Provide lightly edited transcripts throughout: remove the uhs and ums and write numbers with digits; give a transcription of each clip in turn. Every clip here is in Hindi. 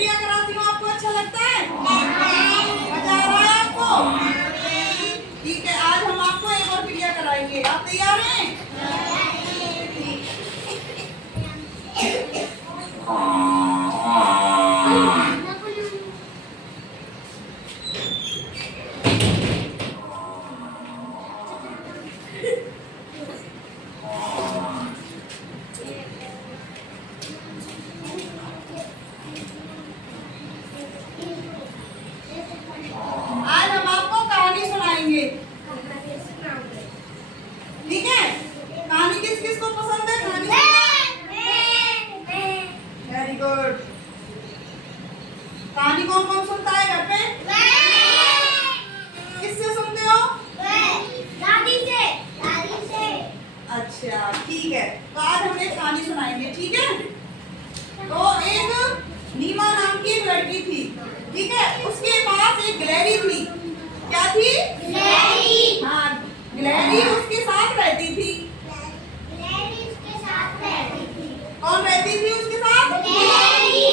क्रिया कराती हूँ आपको अच्छा लगता है? मजा आ रहा है आपको? ठीक है, आज हम आपको एक और क्रिया कराएंगे। आप तैयार हैं? आज हम आपको कहानी सुनाएंगे। ठीक है, कहानी किस किस को पसंद है? कहानी वेरी गुड। कहानी कौन कौन सुनता है घर पे? किससे सुनते हो? दादी से। अच्छा ठीक है, तो आज हम एक कहानी सुनाएंगे। ठीक है, तो एक नीमा नाम की एक लड़की थी। ठीक है, उसके पास एक गिलहरी थी। क्या थी? गिलहरी। हाँ, गिलहरी उसके साथ रहती थी। गिलहरी उसके साथ रहती थी। कौन रहती थी उसके साथ? गिलहरी।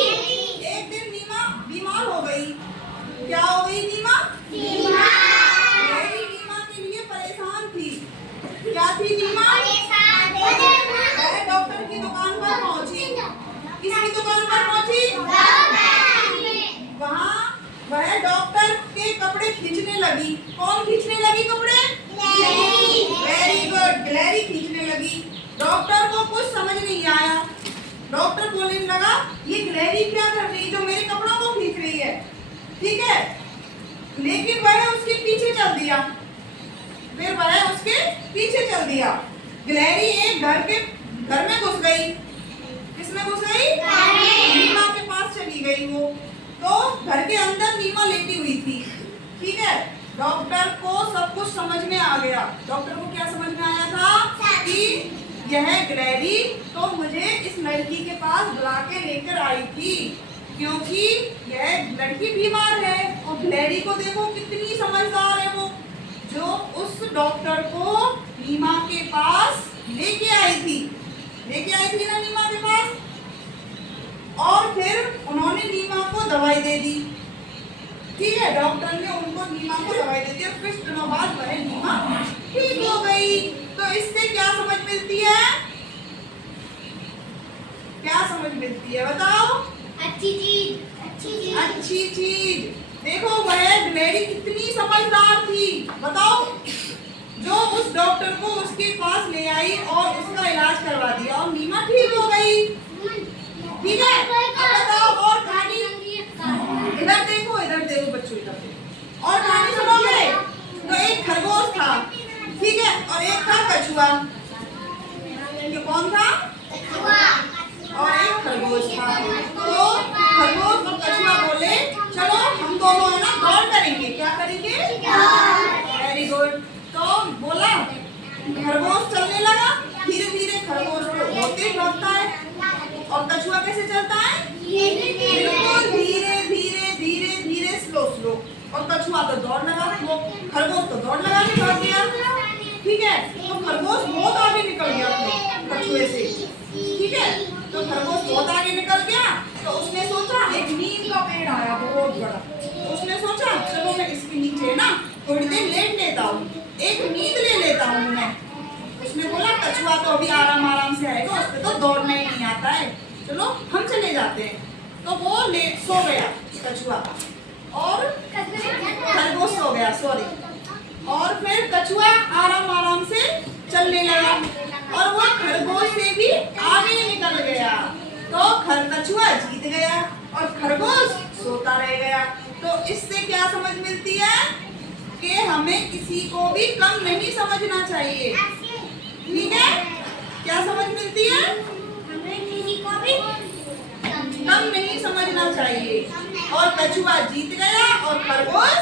एक दिन नीमा बीमार हो गई। क्या हो गई नीमा? गिलहरी नीमा के लिए परेशान थी। क्या थी नीमा? वह डॉक्टर की दुकान पर पहुंची। किसकी दुकान पर पहुंची? वहाँ वह डॉक्टर के कपड़े खींचने लगी। कौन खींचने लगी कपड़े? वेरी गुड, गिलहरी खींचने लगी। डॉक्टर को कुछ समझ नहीं आया। डॉक्टर बोलने लगा, ये गिलहरी क्या कर रही है जो मेरे कपड़ों को खींच रही है? ठीक है, लेकिन वह उसके पीछे चल दिया। फिर वह उसके पीछे चल दिया। गिलहरी एक घर में घुस गई। किसमें घुस गई? नीमा के पास चली गई वो। तो घर के अंदर नीमा लेटी हुई थी। ठीक है, डॉक्टर को सब कुछ समझ में आ गया। डॉक्टर को क्या समझ में आया था कि यह गिलहरी तो मुझे इस लड़की के पास बुला के लेकर आई थी, क्योंकि यह लड़की बीमार है। और गिलहरी को देखो कितनी समझदार है वो, जो उस डॉक्टर को नीमा के पास लेके आई थी ना नीमा के पास। और फिर उन्होंने नीमा को दवाई दे दी। ठीक है, डॉक्टर ने उनको नीमा को दवाई दे दी और कुछ दिनों बाद वह नीमा ठीक हो गई। तो इससे क्या समझ मिलती है? क्या समझ मिलती है बताओ? अच्छी चीज। देखो वह गिलहरी कितनी समझदार थी, बताओ, जो उस डॉक्टर को उसके पास ले आई और उसका इलाज करवा दिया और नीमा ठीक हो गई। ठीक है, अब बताओ और कहानी। इधर देखो बच्चों, इधर देखो। और कहानी सुनोगे? तो एक खरगोश था। ठीक है, और एक था कछुआ। ये कौन था? और एक खरगोश था। तो खरगोश और कछुआ बोले, चलो हम दोनों है ना दौड़ करेंगे। क्या करेंगे? Very good. तो बोला, खरगोश चलने लगा। धीरे धीरे खरगोश को बहुत तेज भागता है। और कछुआ कैसे चलता है? बिल्कुल धीरे धीरे धीरे धीरे स्लो स्लो। और कछुआ तो दौड़ लगा, वो खरगोश तो दौड़ लगा के भाग गया। ठीक है, तो खरगोश बहुत आगे निकल गया अपने कछुए से। ठीक है, तो खरगोश बहुत आगे निकल गया। तो उसने सोचा, एक नीम का पेड़ आया बहुत बड़ा। तो उसने सोचा, चलो मैं इसके नीचे ना थोड़ी देर लेट लेता हूँ, एक नींद ले लेता हूँ मैं। उसने बोला, कछुआ तो अभी आराम से आएगा, उसपे तो दौड़ना ही नहीं आता है, चलो हम चले जाते हैं। तो वो लेट सो गया कछुआ और खरगोश सो गया, सॉरी। और फिर कछुआ आराम से चलने लगा और वो खरगोश से भी आगे निकल गया। तो कछुआ जीत गया और खरगोश सोता रह गया। तो इससे क्या समझ मिलती है कि हमें किसी को भी कम नहीं समझना चाहिए। ठीक है, क्या समझ मिलती है? हमें किसी को भी कम नहीं समझना चाहिए। और कछुआ जीत गया और खरगोश